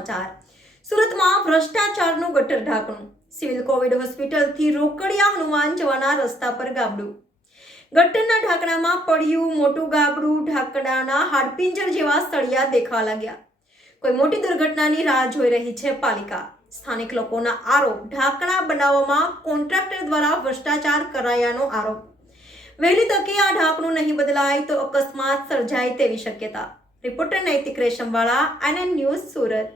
સમાચાર સુરતમાં ભ્રષ્ટાચારનું ગટર ઢાંકણું સિવિલ કોવિડ હોસ્પિટલથી રોકડિયા હનુમાન જવાના રસ્તા પર ગાબડું ગટરના ઢાંકણામાં પડ્યું મોટું ગાબડું ઢાંકણાના હાડપિંજર જેવા સળિયા દેખાવા લાગ્યા કોઈ મોટી દુર્ઘટનાની રાહ જોઈ રહી છે પાલિકા સ્થાનિક લોકોના આરોપ ઢાંકણા બનાવવામાં કોન્ટ્રાક્ટર દ્વારા ભ્રષ્ટાચાર કરાયાનો આરોપ વહેલી તકે આ ઢાંકણું નહીં બદલાય તો અકસ્માત સર્જાય તેવી શક્યતા રિપોર્ટર નૈતિક રેશમવાળા NN ન્યૂઝ સુરત।